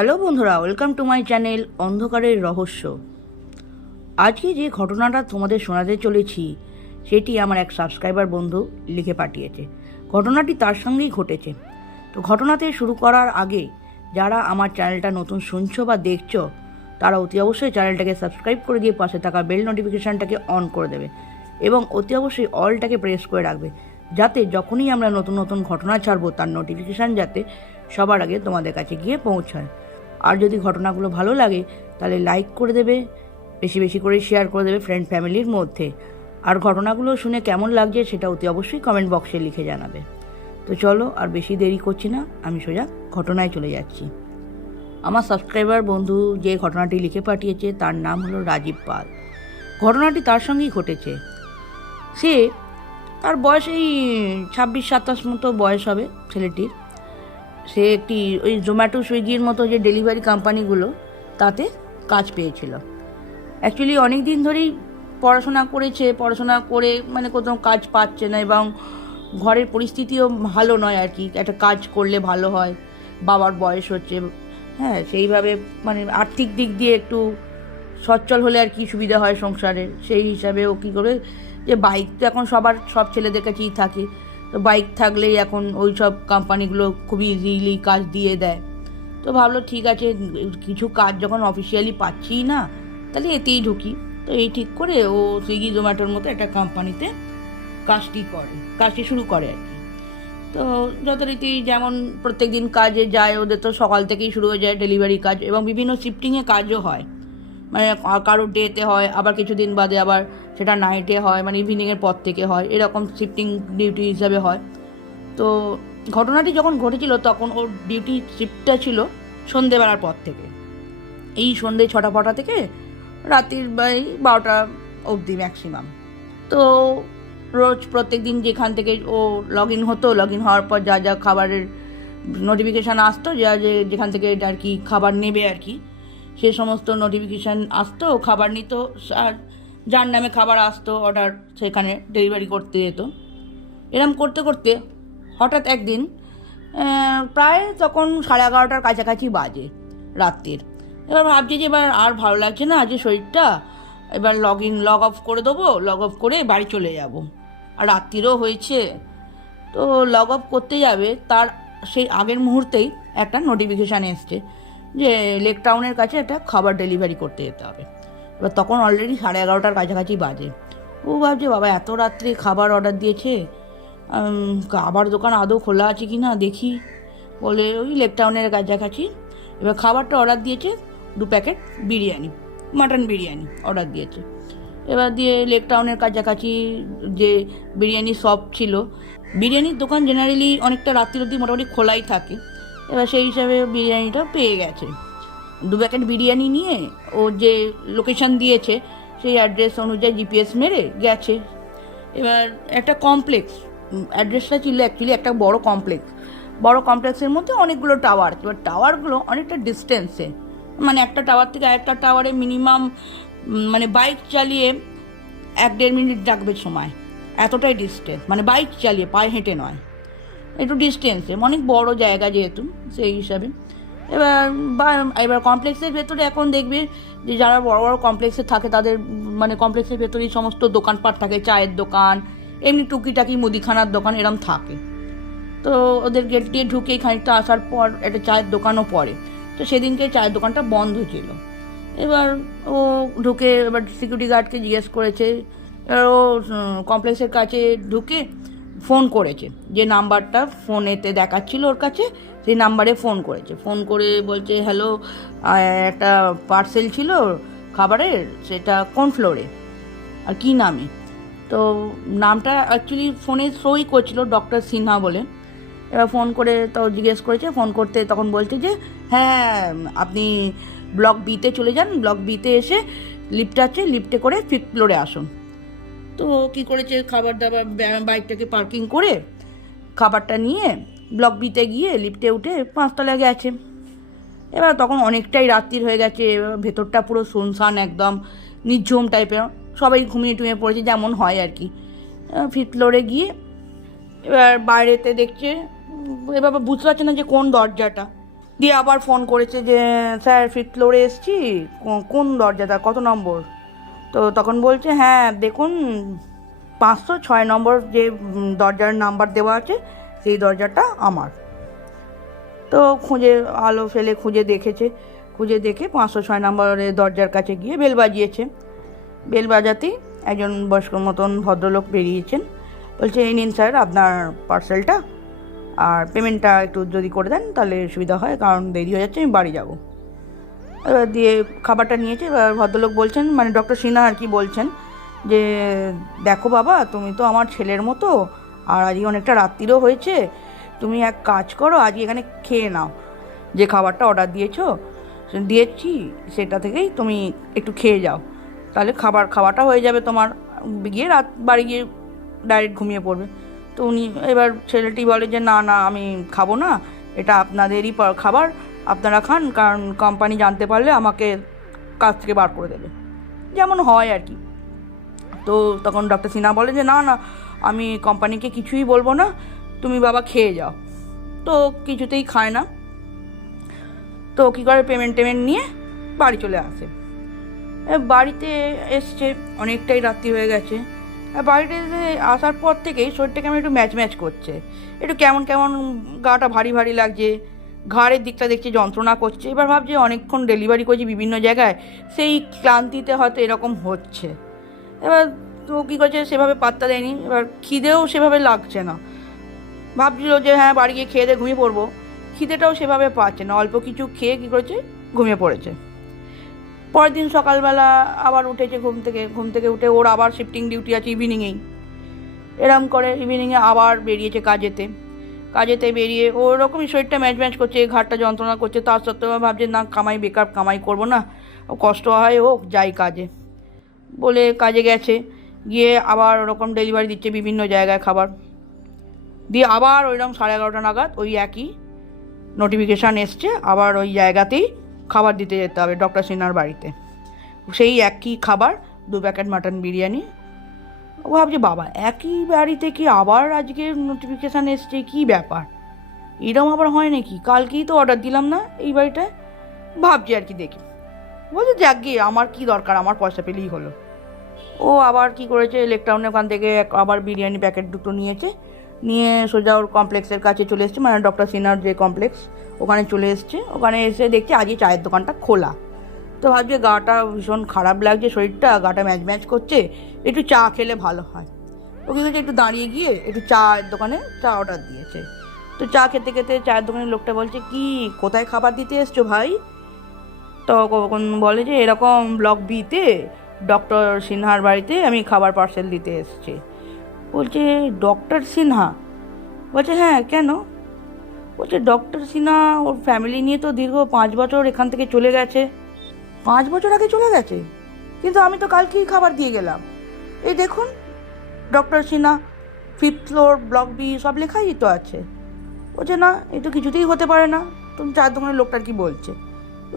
Hello বন্ধুরা, welcome to my channel অন্ধকারের রহস্য। আজকে যে ঘটনাটা তোমাদের শোনাতে চলেছি সেটি আমার এক সাবস্ক্রাইবার বন্ধু লিখে পাঠিয়েছে। ঘটনাটি তার সঙ্গেই ঘটেছে। তো ঘটনাতে শুরু করার আগে যারা আমার চ্যানেলটা নতুন শুনছো বা দেখছো তারা অতি অবশ্যই চ্যানেলটাকে সাবস্ক্রাইব করে দিয়ে পাশে থাকা বেল নোটিফিকেশানটাকে অন করে দেবে এবং অতি অবশ্যই অলটাকে প্রেস করে রাখবে, যাতে যখনই আমরা নতুন নতুন ঘটনা ছাড়বো তার নোটিফিকেশান যাতে সবার আগে তোমাদের কাছে গিয়ে পৌঁছায়। আর যদি ঘটনাগুলো ভালো লাগে তাহলে লাইক করে দেবে, বেশি বেশি করে শেয়ার করে দেবে ফ্রেন্ড ফ্যামিলির মধ্যে। আর ঘটনাগুলো শুনে কেমন লাগছে সেটা অতি অবশ্যই কমেন্ট বক্সে লিখে জানাবে। তো চলো আর বেশি দেরি করছি না, আমি সোজা ঘটনায় চলে যাচ্ছি। আমার সাবস্ক্রাইবার বন্ধু যে ঘটনাটি লিখে পাঠিয়েছে তার নাম হলো রাজীব পাল। ঘটনাটি তার সঙ্গেই ঘটেছে। সে তার বয়স এই 26-27 মতো বয়স হবে ছেলেটির। সে একটি ওই জোম্যাটো সুইগির মতো যে ডেলিভারি কোম্পানিগুলো তাতে কাজ পেয়েছিল। অ্যাকচুয়ালি অনেক দিন ধরেই পড়াশোনা করে মানে কোথাও কাজ পাচ্ছে না এবং ঘরের পরিস্থিতিও ভালো নয় আর কি। একটা কাজ করলে ভালো হয়, বাবার বয়স হচ্ছে, হ্যাঁ, সেইভাবে মানে আর্থিক দিক দিয়ে একটু সচ্ছল হলে আর কি সুবিধা হয় সংসারের। সেই হিসাবে ও কী করে যে বাইক তো এখন সব ছেলেদের কাছেই থাকে, তো বাইক থাকলেই এখন ওই সব কোম্পানিগুলো খুবই ইজিলি কাজ দিয়ে দেয়। তো ভাবলো ঠিক আছে, কিছু কাজ যখন অফিসিয়ালি পাচ্ছিই না তাহলে এতেই ঢুকি। তো এই ঠিক করে ও সুইগি জোম্যাটোর মতো একটা কোম্পানিতে কাজটি শুরু করে আর কি। তো যথারীতি যেমন প্রত্যেক দিন কাজে যায়, ওদের তো সকাল থেকেই শুরু হয়ে যায় ডেলিভারি কাজ এবং বিভিন্ন শিফটিংয়ে কাজও হয়। মানে কারো ডেতে হয়, আবার কিছুদিন বাদে আবার সেটা নাইটে হয়, মানে ইভিনিংয়ের পর থেকে হয়, এরকম শিফটিং ডিউটি হিসাবে হয়। তো ঘটনাটি যখন ঘটেছিল তখন ওর ডিউটি শিফটটা ছিল সন্ধেবেলার পর থেকে, এই সন্ধে 6টা থেকে রাত্রির 12টা অবধি ম্যাক্সিমাম। তো রোজ প্রত্যেক দিন যেখান থেকে ও লগ ইন হওয়ার পর যা যা খাবারের নোটিফিকেশান আসতো, যেখান থেকে আর কি খাবার নেবে আর কি, সে সমস্ত নোটিফিকেশান আসতো, খাবার নিত, আর যার নামে খাবার আসতো অর্ডার সেখানে ডেলিভারি করতে যেত। এরম করতে করতে হঠাৎ একদিন প্রায় তখন 11:30টার কাছাকাছি বাজে রাত্রির। এবার ভাবছি যে এবার আর ভালো লাগছে না আজকে শরীরটা, এবার লগ অফ করে দেবো, লগ অফ করে বাড়ি চলে যাব। আর রাত্রিরও হয়েছে। তো লগ অফ করতে যাবে তার সেই আগের মুহূর্তেই একটা নোটিফিকেশান এসছে যে লেক টাউনের কাছে একটা খাবার ডেলিভারি করতে যেতে হবে। এবার তখন অলরেডি 11:30টার কাছাকাছি বাজে। ও ভাবছে বাবা এত রাত্রে খাবার অর্ডার দিয়েছে, খাবার দোকান আদৌ খোলা আছে কি না দেখি বলে ওই লেক টাউনের কাছাকাছি এবার খাবারটা অর্ডার দিয়েছে। 2 packet biryani, mutton biryani order দিয়েছে। এবার দিয়ে লেক টাউনের কাছাকাছি যে বিরিয়ানি শপ ছিল, বিরিয়ানির দোকান জেনারেলি অনেকটা রাত্রি অবধি মোটামুটি খোলাই থাকে। এবার সেই হিসাবে বিরিয়ানিটা পেয়ে গেছে। 2 প্যাকেট বিরিয়ানি নিয়ে ও যে লোকেশান দিয়েছে সেই অ্যাড্রেস অনুযায়ী জিপিএস মেরে গেছে। এবার একটা কমপ্লেক্স, অ্যাড্রেসটা ছিল অ্যাকচুয়ালি একটা বড় কমপ্লেক্সের মধ্যে অনেকগুলো টাওয়ার। এবার টাওয়ারগুলো অনেকটা ডিস্টেন্সে, মানে একটা টাওয়ার থেকে আরেকটা টাওয়ারে মিনিমাম মানে বাইক চালিয়ে 1-1.5 মিনিট লাগবে সময়, এতটাই ডিস্টেন্স, মানে বাইক চালিয়ে, পায়ে হেঁটে নয়, একটু ডিস্টেন্সে, অনেক বড় জায়গা যেহেতু সেই হিসাবে। এবার কমপ্লেক্সের ভেতরে এখন দেখবে যে যারা বড় বড় কমপ্লেক্সে থাকে তাদের মানে কমপ্লেক্সের ভেতরেই সমস্ত দোকানপাট থাকে, চায়ের দোকান, এমনি টুকিটাকি মুদিখানার দোকান এরম থাকে। তো ওদের গেট দিয়ে ঢুকেই খানিকটা আসার পর একটা চায়ের দোকানও পড়ে। তো সেদিনকে চায়ের দোকানটা বন্ধ ছিল। এবার ও ঢুকে এবার সিকিউরিটি গার্ডকে জিজ্ঞেস করেছে। এবার ও কমপ্লেক্সের কাছে ঢুকে ফোন করেছে, যে নাম্বারটা ফোনেতে দেখাচ্ছিল ওর কাছে সেই নাম্বারে ফোন করে বলছে হ্যালো, একটা পার্সেল ছিল খাবারের, সেটা কোন ফ্লোরে আর কী নামে। তো নামটা অ্যাকচুয়ালি ফোনে শোই করছিল ডক্টর সিনহা বলে। এবার ফোন করে তো জিজ্ঞেস করেছে, ফোন করতে তখন বলছে যে হ্যাঁ আপনি ব্লক বিতে চলে যান, ব্লক বিতে এসে লিফট আছে, লিফটে করে 5th ফ্লোরে আসুন। তো কী করেছে, খাবার দাবার বাইকটাকে পার্কিং করে খাবারটা নিয়ে ব্লক বিতে গিয়ে লিফটে উঠে 5th তলায় গেছে। এবার তখন অনেকটাই রাত্রির হয়ে গেছে, ভেতরটা পুরো শুনশান, একদম নির্ঝুম টাইপের, সবাই ঘুমিয়ে পড়েছে যেমন হয় আর কি। 5th ফ্লোরে গিয়ে এবার বাইরেতে দেখছে, এবার বুঝতে পারছে না যে কোন দরজাটা। দিয়ে আবার ফোন করেছে যে স্যার ফিফথ ফ্লোরে এসেছি, কোন দরজাটা, কত নম্বর? তো তখন বলছে হ্যাঁ দেখুন 506 নম্বর যে দরজার নাম্বার দেওয়া আছে সেই দরজাটা আমার। তো খুঁজে আলো ফেলে খুঁজে দেখেছে, খুঁজে দেখে 506 নম্বরের দরজার কাছে গিয়ে বেল বাজিয়েছে। বেল বাজাতেই একজন বয়স্ক মতন ভদ্রলোক বেরিয়েছেন, বলছে এই নিন স্যার আপনার পার্সেলটা, আর পেমেন্টটা একটু যদি করে দেন তাহলে সুবিধা হয়, কারণ দেরি হয়ে যাচ্ছে, আমি বাড়ি যাব। এবার দিয়ে খাবারটা নিয়েছে। এবার ভদ্রলোক বলছেন, মানে ডক্টর সিনহা আর কি বলছেন যে দেখো বাবা, তুমি তো আমার ছেলের মতো, আর আজকে অনেকটা রাত্রিরও হয়েছে, তুমি এক কাজ করো, আজকে এখানে খেয়ে নাও, যে খাবারটা অর্ডার দিয়েছি সেটা থেকেই তুমি একটু খেয়ে যাও, তাহলে খাওয়াটা হয়ে যাবে তোমার, গিয়ে বাড়ি গিয়ে ডাইরেক্ট ঘুমিয়ে পড়বে। তো উনি এবার ছেলেটি বলে যে না না আমি খাবো না, এটা আপনাদেরই খাবার, আপনারা খান, কারণ কোম্পানি জানতে পারলে আমাকে কাজ থেকে বার করে দেবে, যেমন হয় আর কি। তো তখন ডক্টর সিনহা বলে যে না না আমি কোম্পানিকে কিছুই বলবো না, তুমি বাবা খেয়ে যাও। তো কিছুতেই খায় না। তো কী করে পেমেন্ট নিয়ে বাড়ি চলে আসে। বাড়িতে এসছে, অনেকটাই রাত্রি হয়ে গেছে। বাড়িতে আসার পর থেকেই শরীরটা কেমন একটু ম্যাচ করছে, একটু কেমন কেমন গাটা ভারী ভারী লাগছে, ঘাড়ের দিকটা দেখছি যন্ত্রণা করছে। এবার ভাবছি অনেকক্ষণ ডেলিভারি করছি বিভিন্ন জায়গায়, সেই ক্লান্তিতে হয়তো এরকম হচ্ছে। এবার তো কী করছে সেভাবে পাত্তা দেয়নি, এবার খিদেও সেভাবে লাগছে না, ভাবছিল যে হ্যাঁ বাড়ি গিয়ে খেয়ে দিয়ে ঘুমিয়ে পড়বো, খিদেটাও সেভাবে পাচ্ছে না, অল্প কিছু খেয়ে কী করেছে ঘুমিয়ে পড়েছে। পরের দিন সকালবেলা আবার উঠেছে, ঘুম থেকে উঠে ওর আবার শিফটিং ডিউটি আছে ইভিনিংয়েই, এরম করে ইভিনিংয়ে আবার বেরিয়েছে কাজেতে বেরিয়ে ওরকমই শরীরটা ম্যাচ করছে, ঘাটটা যন্ত্রণা করছে, তার সত্ত্বেও ভাবছে না বেকার কামাই করবো না, কষ্ট হয় হোক যাই কাজে বলে কাজে গেছে। গিয়ে আবার ওরকম ডেলিভারি দিচ্ছে বিভিন্ন জায়গায় খাবার, দিয়ে আবার ওইরকম 11:30 নাগাদ ওই একই নোটিফিকেশান এসছে, আবার ওই জায়গাতেই খাবার দিতে যেতে হবে ডক্টর সিনহার বাড়িতে, সেই একই খাবার 2 প্যাকেট মাটন বিরিয়ানি। ও ভাবছে বাবা একই বাড়িতে কি আবার আজকে নোটিফিকেশান এসছে, কী ব্যাপার, এরকম আবার হয় নাকি, কালকেই তো অর্ডার দিলাম না এই বাড়িটায়, ভাবছি আর কি দেখি, বলছে যাক গিয়ে আমার কি দরকার, আমার পয়সা পেলেই হলো। ও আবার কি করেছে, লেকটাউনের ওখান থেকে আবার বিরিয়ানি প্যাকেট 2টো নিয়ে সোজা ওর কমপ্লেক্সের কাছে চলে এসছে, মানে ডক্টর সিনহার যে কমপ্লেক্স ওখানে চলে এসছে। ওখানে এসে দেখছি আজকে চায়ের দোকানটা খোলা। তো ভাবছে গাটা ভীষণ খারাপ লাগছে, শরীরটা গাটা ম্যাচ করছে, একটু চা খেলে ভালো হয়। ও কী করছে, একটু দাঁড়িয়ে গিয়ে একটু চায়ের দোকানে চা অর্ডার দিয়েছে। তো চা খেতে খেতে চায়ের দোকানের লোকটা বলছে কি কোথায় খাবার দিতে এসছো ভাই? তখন বলে যে এরকম ব্লক বিতে ডক্টর সিনহার বাড়িতে আমি খাবার পার্সেল দিতে এসেছি। বলছে ডক্টর সিনহা? বলছে হ্যাঁ কেন? বলছে ডক্টর সিনহা ওর ফ্যামিলি নিয়ে তো দীর্ঘ 5 বছর এখান থেকে চলে গেছে। 5 বছর আগে চলে গেছে? কিন্তু আমি তো কালকেই খাবার দিয়ে গেলাম, এই দেখুন doctor Sinha 5th floor block B সব লেখাই তো আছে। বলছে না এই তো কিছুতেই হতে পারে না, তুমি চার দোকানের লোকটার কি বলছে,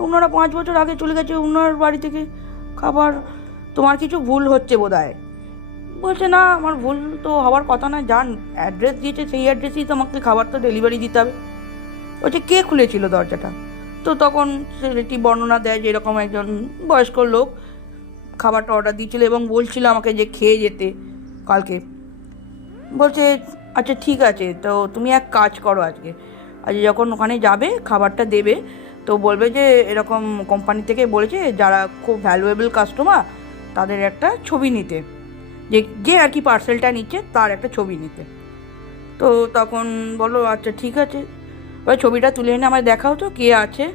ওনারা 5 বছর আগে চলে গেছে ওনার বাড়ি থেকে খাবার, তোমার কিছু ভুল হচ্ছে বোধহয়। বলছে না আমার ভুল তো হওয়ার কথা না, যান অ্যাড্রেস দিয়েছে সেই অ্যাড্রেসেই তো আমাকে খাবার তো ডেলিভারি দিতে হবে। বলছে কে খুলেছিল দরজাটা? তো তখন ছেলেটি বর্ণনা দেয় যে এরকম একজন বয়স্ক লোক খাবারটা অর্ডার দিয়েছিল এবং বলছিল আমাকে যে খেয়ে যেতে কালকে। বলছে আচ্ছা ঠিক আছে, তো তুমি এক কাজ করো, আজকে যখন ওখানে যাবে খাবারটা দেবে তো বলবে যে এরকম কোম্পানি থেকে বলেছে যারা খুব ভ্যালুয়েবল কাস্টমার তাদের একটা ছবি নিতে, যে আর কি পার্সেলটা নিচ্ছে তার একটা ছবি নিতে। তো তখন বলো আচ্ছা ঠিক আছে, ওই ছবিটা তুলে এনে আমায় দেখাও তো কে আছে,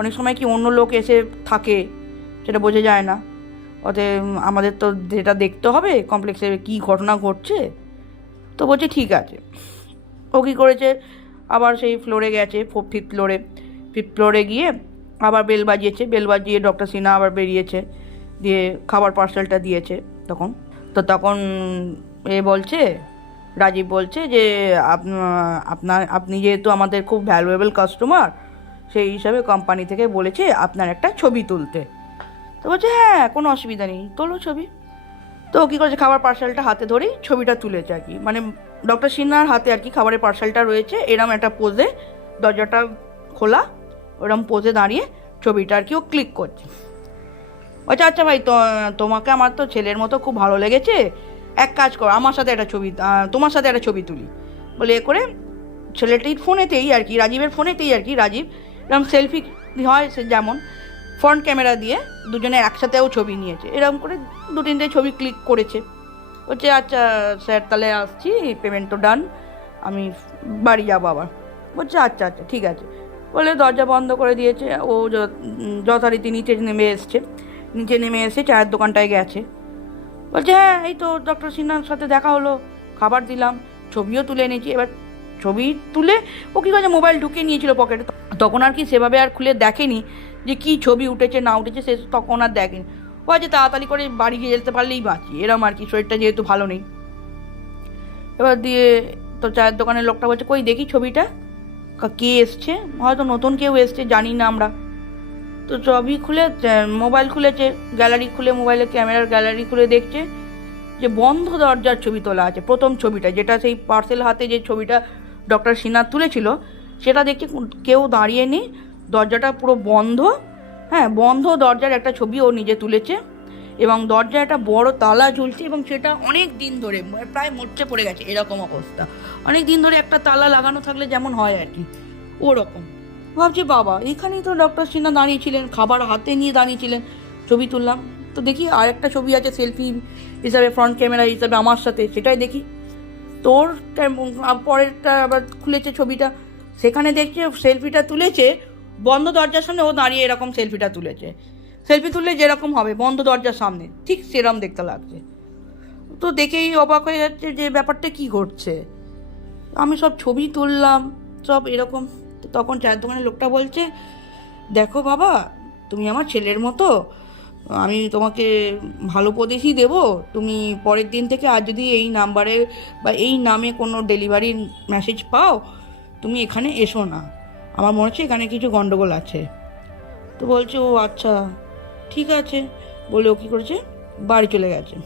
অনেক সময় কি অন্য লোক এসে থাকে সেটা বোঝা যায় না, অতএব আমাদের তো যেটা দেখতে হবে কমপ্লেক্সে কী ঘটনা ঘটছে। তো বলছে ঠিক আছে। ও কী করেছে, আবার সেই ফ্লোরে গেছে, 5th ফ্লোরে গিয়ে আবার বেল বাজিয়ে ডক্টর সিনহা আবার বেরিয়েছে, দিয়ে খাবার পার্সেলটা দিয়েছে। তখন বলছে রাজীব বলছে যে আপনি যেহেতু আমাদের খুব ভ্যালুয়েবল কাস্টমার সেই হিসাবে কোম্পানি থেকে বলেছে আপনার একটা ছবি তুলতে। তো বলছে হ্যাঁ কোনো অসুবিধা নেই, তোলো ছবি। তো কী করেছে, খাবার পার্সেলটা হাতে ধরেই ছবিটা তুলেছে আর কি, মানে ডক্টর সিনহার হাতে আর কি খাবারের পার্সেলটা রয়েছে, এরম একটা পোজে দরজাটা খোলা ওরকম পোজে দাঁড়িয়ে ছবিটা আর কি ও ক্লিক করছে। বলছে আচ্ছা ভাই, তোমাকে আমার তো ছেলের মতো খুব ভালো লেগেছে, এক কাজ করো আমার সাথে একটা ছবি, তোমার সাথে একটা ছবি তুলি বলে এ করে ছেলেটির ফোনেতেই আর কি, রাজীবের ফোনেতেই আর কি, রাজীব এরকম সেলফি হয় সে যেমন ফ্রন্ট ক্যামেরা দিয়ে দুজনে একসাথেও ছবি নিয়েছে, এরকম করে 2-3টে ছবি ক্লিক করেছে। বলছে আচ্ছা স্যার তাহলে আসছি, পেমেন্ট তো ডান, আমি বাড়ি যাবো আবার। বলছে আচ্ছা আচ্ছা ঠিক আছে বলে দরজা বন্ধ করে দিয়েছে। ও যথারীতি নিচে নেমে এসে চায়ের দোকানটায় গেছে। বলছে হ্যাঁ এই তো ডক্টর সিনহার সাথে দেখা হলো, খাবার দিলাম, ছবিও তুলে এনেছি। এবার ছবি তুলে ও কী করছে, মোবাইল ঢুকিয়ে নিয়েছিল পকেটে, তখন আর কি সেভাবে আর খুলে দেখেনি যে কী ছবি উঠেছে না উঠেছে, সে তখন আর দেখেনি। ও আছে তাড়াতাড়ি করে বাড়ি গিয়ে যেতে পারলেই বাঁচি, এরম আর কি, শরীরটা যেহেতু ভালো নেই। এবার দিয়ে তো চায়ের দোকানের লোকটা বলছে কই দেখি ছবিটা, কে এসছে, হয়তো নতুন কেউ এসছে জানি না আমরা। তো ছবি খুলে মোবাইল খুলেছে, গ্যালারি খুলে মোবাইলের ক্যামেরার গ্যালারি খুলে দেখছে যে বন্ধ দরজার ছবি তোলা আছে। প্রথম ছবিটা যেটা সেই পার্সেল হাতে যে ছবিটা ডক্টর সিনহা তুলেছিল সেটা দেখছে কেউ দাঁড়িয়ে নেই, দরজাটা পুরো বন্ধ। হ্যাঁ বন্ধ দরজার একটা ছবি ও নিজে তুলেছে এবং দরজায় একটা বড় তালা ঝুলছে এবং সেটা অনেক দিন ধরে প্রায় মরচে পড়ে গেছে, এরকম অবস্থা। অনেক দিন ধরে একটা তালা লাগানো থাকলে যেমন হয় আর কি, ওরকম। ভাবছি বাবা এখানেই তো ডক্টর সিনহা দাঁড়িয়েছিলেন, খাবার হাতে নিয়ে দাঁড়িয়েছিলেন, ছবি তুললাম। তো দেখি আরেকটা ছবি আছে সেলফি হিসাবে, ফ্রন্ট ক্যামেরা হিসাবে আমার সাথে, সেটাই দেখি। তোর পরেরটা আবার খুলেছে ছবিটা, সেখানে দেখছে সেলফিটা তুলেছে বন্ধ দরজার সামনে, ও দাঁড়িয়ে এরকম সেলফিটা তুলেছে। সেলফি তুললে যেরকম হবে বন্ধ দরজার সামনে ঠিক সেরকম দেখতে লাগছে। তো দেখেই অবাক হয়ে যাচ্ছে যে ব্যাপারটা কি ঘটছে, আমি সব ছবি তুললাম সব এরকম। তো তখন চায়ের দোকানের লোকটা বলছে দেখো বাবা তুমি আমার ছেলের মতো, আমি তোমাকে ভালো উপদেশই দেবো, তুমি পরের দিন থেকে আর যদি এই নাম্বারে বা এই নামে কোনো ডেলিভারির মেসেজ পাও তুমি এখানে এসো না, আমার মনে হচ্ছে এখানে কিছু গন্ডগোল আছে। তো বলছে ও আচ্ছা ঠিক আছে বলে ও কী করেছে, বাড়ি চলে গেছে।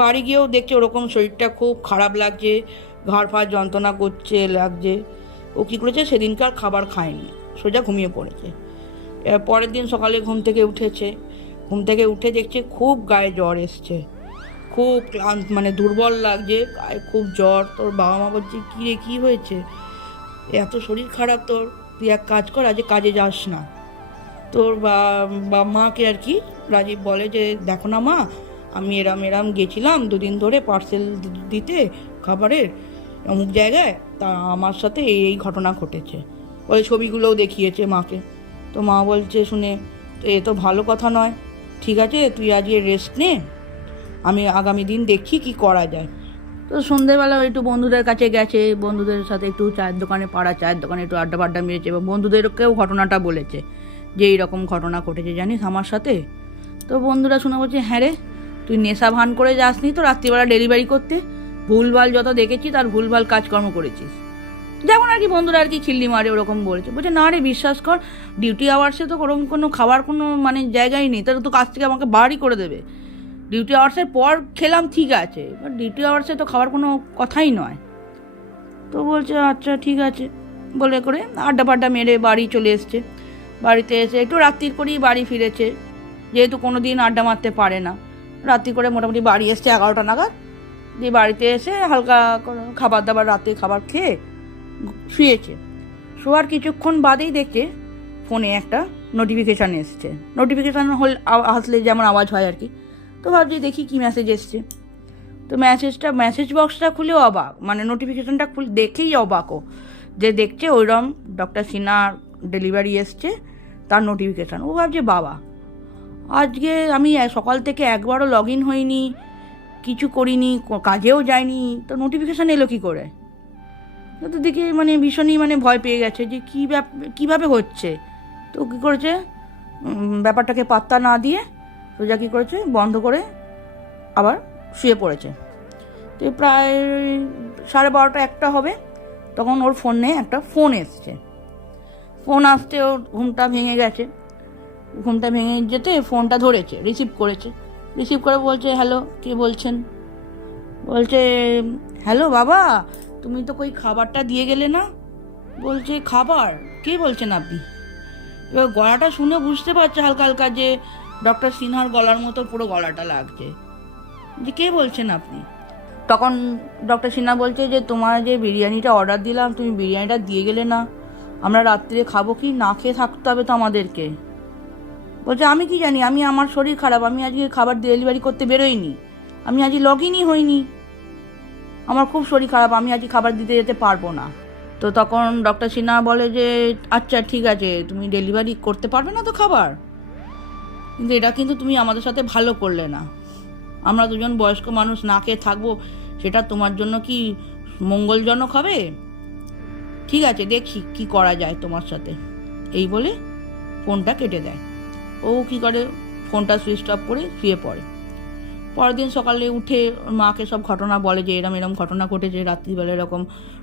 বাড়ি গিয়েও দেখছে ওরকম শরীরটা খুব খারাপ লাগছে, ঘাড় ফাড় যন্ত্রণা করছে লাগছে। ও কী করেছে সেদিনকার খাবার খায়নি, সোজা ঘুমিয়ে পড়েছে। পরের দিন সকালে ঘুম থেকে উঠে দেখছে খুব গায়ে জ্বর এসছে, খুব ক্লান্ত, মানে দুর্বল লাগছে, গায়ে খুব জ্বর। তোর বাবা মা বলছে কী রে কী হয়েছে, এত শরীর খারাপ তোর, তুই এক কাজ কর আজ কাজে যাস না। তোর মাকে আর কি রাজীব বলে যে দেখো না মা, আমি এরম গেছিলাম 2 দিন ধরে পার্সেল দিতে খাবারের অমুক জায়গায়, তা আমার সাথে এই ঘটনা ঘটেছে বলে ছবিগুলোও দেখিয়েছে মাকে। তো মা বলছে শুনে তো এ তো ভালো কথা নয়, ঠিক আছে তুই আজকে রেস্ট নে, আমি আগামী দিন দেখি কি করা যায়। তো সন্ধেবেলা একটু বন্ধুদের কাছে গেছে, বন্ধুদের সাথে একটু চায়ের দোকানে, পাড়া চায়ের দোকানে একটু আড্ডা মেরেছে এবং বন্ধুদেরকেও ঘটনাটা বলেছে যে এইরকম ঘটনা ঘটেছে জানিস আমার সাথে। তো বন্ধুরা শুনে বলছে হ্যাঁ রে, তুই নেশা ভান করে যাসনি তো রাত্রিবেলা ডেলিভারি করতে, ভুলভাল যত দেখেছি তার ভুলভাল কাজকর্ম করেছিস, যেমন আর কি বন্ধুরা আর কি খিল্লি মারে ওরকম বলেছে। বলছে না রে বিশ্বাস কর, ডিউটি আওয়ার্সে তো ওরকম কোনো খাবার কোনো মানে জায়গায় নেই, তাহলে তো কাজ থেকে আমাকে বাড়ি করে দেবে। ডিউটি আওয়ার্সের পর খেলাম ঠিক আছে, বাট ডিউটি আওয়ার্সে তো খাবার কোনো কথাই নয়। তো বলছে আচ্ছা ঠিক আছে বলে করে আড্ডা মেরে বাড়ি চলে এসছে। বাড়িতে এসে একটু রাত্রির করেই বাড়ি ফিরেছে, যেহেতু কোনো দিন আড্ডা মারতে পারে না। রাত্রি করে মোটামুটি বাড়ি এসছে 11টা নাগাদ, দিয়ে বাড়িতে এসে হালকা খাবার দাবার রাতে খাবার খেয়ে শুয়েছে। শোয়ার কিছুক্ষণ বাদেই দেখছে ফোনে একটা নোটিফিকেশান এসছে। নোটিফিকেশান আসলে যেমন আওয়াজ হয় আর কি। তো ভাবছি দেখি কি মেসেজ এসছে। তো মেসেজ বক্সটা খুলেও অবাক, মানে নোটিফিকেশানটা খুলে দেখেই অবাকও, যে দেখছে ওইরকম ডক্টর সিনহার ডেলিভারি এসছে তার নোটিফিকেশান। ও ভাবছে বাবা আজকে আমি সকাল থেকে একবারও লগ ইন হইনি, কিছু করিনি, কাজেও যায়নি, তো নোটিফিকেশান এলো কী করে। তো দেখে মানে ভীষণই মানে ভয় পেয়ে গেছে যে কীভাবে হচ্ছে। তো কী করেছে, ব্যাপারটাকে পাত্তা না দিয়ে সোজা কী করেছে, বন্ধ করে আবার শুয়ে পড়েছে। তো প্রায় 12:30 1টা হবে, তখন ওর ফোনে একটা ফোন এসছে। ফোন আসতে ওর ঘুমটা ভেঙে গেছে, ঘুমটা ভেঙে যেতে ফোনটা ধরেছে, রিসিভ করে বলছে হ্যালো কে বলছেন। বলছে হ্যালো বাবা, তুমি তো কই খাবারটা দিয়ে গেলে না। বলছে খাবার, কে বলছেন আপনি। এবার গলাটা শুনে বুঝতে পারছে হালকা হালকা যে ডক্টর সিনহার গলার মতো পুরো গলাটা লাগছে, যে কে বলছেন আপনি? তখন ডক্টর সিনহা বলছে যে তোমার যে বিরিয়ানিটা অর্ডার দিলাম তুমি বিরিয়ানিটা দিয়ে গেলে না, আমরা রাত্রে খাবো কি, না খেয়ে থাকতে হবে তো আমাদেরকে। বলছে আমি কি জানি, আমি আমার শরীর খারাপ, আমি আজকে খাবার ডেলিভারি করতে বেরোইনি, আমি আজকে লগ ইনই হইনি, আমার খুব শরীর খারাপ, আমি আজকে খাবার দিতে যেতে পারবো না। তো তখন ডক্টর সিনহা বলে যে আচ্ছা ঠিক আছে, তুমি ডেলিভারি করতে পারবে না তো খাবার, কিন্তু এটা কিন্তু তুমি আমাদের সাথে ভালো করলে না, আমরা দুজন বয়স্ক মানুষ না খেয়ে থাকবো, সেটা তোমার জন্য কি মঙ্গলজনক হবে? ঠিক আছে দেখি কি করা যায় তোমার সাথে। এই বলে ফোনটা কেটে দেয়। ও কি করে, ফোনটা সুইচ অফ করে শুয়ে পড়ে। পরের দিন সকালে উঠে মাকে সব ঘটনা বলে যে এরম এরম ঘটনা ঘটেছে, রাত্রিবেলা এরকম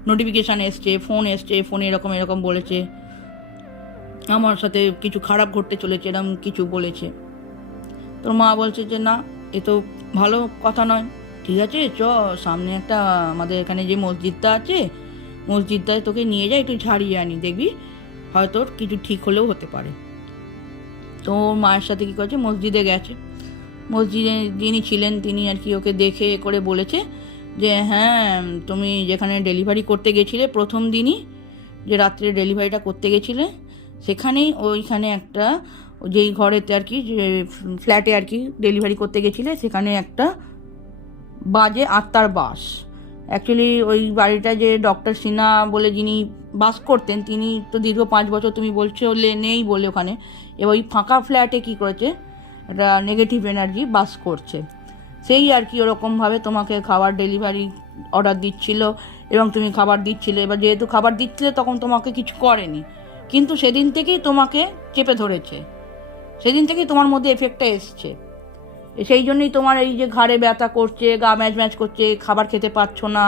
নোটিফিকেশান এসছে, ফোনে এরকম এরকম বলেছে, আমার সাথে কিছু খারাপ ঘটতে চলেছে, এরম কিছু বলেছে। তোর মা বলছে যে না, এ তো ভালো কথা নয়, ঠিক আছে চ সামনে একটা আমাদের এখানে যে মসজিদটা আছে, মসজিদটায় তোকে নিয়ে যাই, একটু ঝাড়িয়ে আনি, দেখবি হয়তো কিছু ঠিক হলেও হতে পারে। তো মায়ের সাথে কী করছে, মসজিদে গেছে। মসজিদে যিনি ছিলেন তিনি আর কি ওকে দেখে করে বলেছে যে হ্যাঁ তুমি যেখানে ডেলিভারি করতে গেছিলে প্রথম দিনই, যে রাত্রে ডেলিভারিটা করতে গেছিলে, সেখানেই ওইখানে একটা, যেই ঘরেতে আর কি, যে ফ্ল্যাটে আর কি ডেলিভারি করতে গেছিলে, সেখানে একটা বাজে আত্মার বাস। অ্যাকচুয়ালি ওই বাড়িটা যে ডক্টর সিনহা বলে যিনি বাস করতেন, তিনি তো দীর্ঘ 5 বছর তুমি বলছো নেই বলে ওখানে, এবার ওই ফাঁকা ফ্ল্যাটে কী করেছে, একটা নেগেটিভ এনার্জি বাস করছে। সেই আর কি ওরকমভাবে তোমাকে খাবার ডেলিভারি অর্ডার দিচ্ছিল এবং তুমি খাবার দিচ্ছিলে। এবার যেহেতু খাবার দিচ্ছিলে তখন তোমাকে কিছু করেনি, কিন্তু সেদিন থেকেই তোমাকে চেপে ধরেছে, সেদিন থেকেই তোমার মধ্যে এফেক্টটা এসছে। সেই জন্যই তোমার এই যে ঘাড়ে ব্যথা করছে, গা ম্যাচ ম্যাচ করছে, খাবার খেতে পারছো না,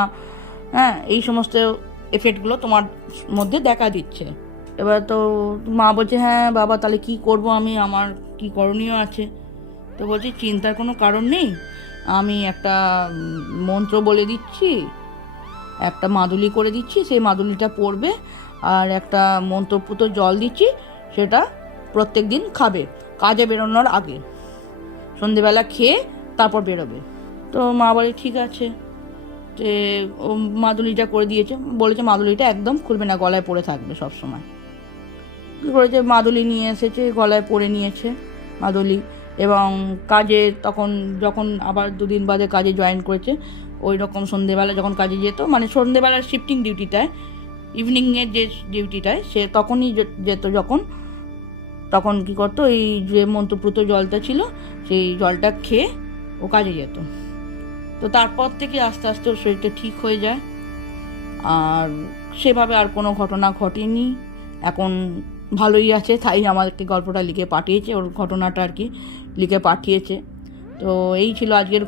হ্যাঁ, এই সমস্ত এফেক্টগুলো তোমার মধ্যে দেখা দিচ্ছে। এবার তো মা বলছে হ্যাঁ বাবা তাহলে কি করব আমি, আমার কি করণীয় আছে? তো বলছি চিন্তার কোনো কারণ নেই, আমি একটা মন্ত্র বলে দিচ্ছি, একটা মাদুলি করে দিচ্ছি, সেই মাদুলিটা পড়বে, আর একটা মন্ত্রপুত জল দিচ্ছি, সেটা প্রত্যেক দিন খাবে কাজে বেরোনোর আগে, সন্ধেবেলা খেয়ে তারপর বেরোবে। তো মা বলে ঠিক আছে, যে ও মাদুলিটা করে দিয়েছে, বলেছে মাদুলিটা একদম খুলবে না, গলায় পড়ে থাকবে সব সময়। কী করেছে, মাদুলি নিয়ে এসেছে, গলায় পরে নিয়েছে মাদুলি, এবং কাজে তখন যখন আবার 2 দিন বাদে কাজে জয়েন করেছে, ওই রকম সন্ধেবেলা যখন কাজে যেত, মানে সন্ধেবেলার শিফটিং ডিউটিটায়, ইভিনিংয়ের যে ডিউটিটায় সে তখনই যেত, তখন কী করতো, এই যে মন্ত্রপ্রুত জলটা ছিল সেই জলটা খেয়ে ও কাজে যেত। তো তারপর থেকে আস্তে আস্তে ওর শরীরটা ঠিক হয়ে যায়, আর সেভাবে আর কোনো ঘটনা ঘটেনি, এখন ভালোই আছে। তাই আমাদেরকে গল্পটা লিখে পাঠিয়েছে, ওর ঘটনাটা আর কি লিখে পাঠিয়েছে। তো এই ছিল আজকের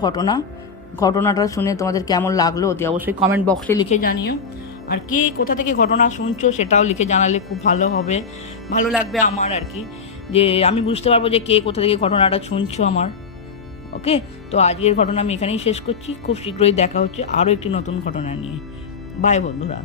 ঘটনাটা শুনে তোমাদের কেমন লাগলো অতি অবশ্যই কমেন্ট বক্সে লিখে জানিও, আর কে কোথা থেকে ঘটনা শুনছো সেটাও লিখে জানালে খুব ভালো হবে, ভালো লাগবে আমার আর কি, যে আমি বুঝতে পারবো যে কে কোথা থেকে ঘটনাটা শুনছো আমার। ওকে, তো আজকের ঘটনা আমি এখানেই শেষ করছি, খুব শীঘ্রই দেখা হচ্ছে আরও একটি নতুন ঘটনা নিয়ে। বাই বন্ধুরা।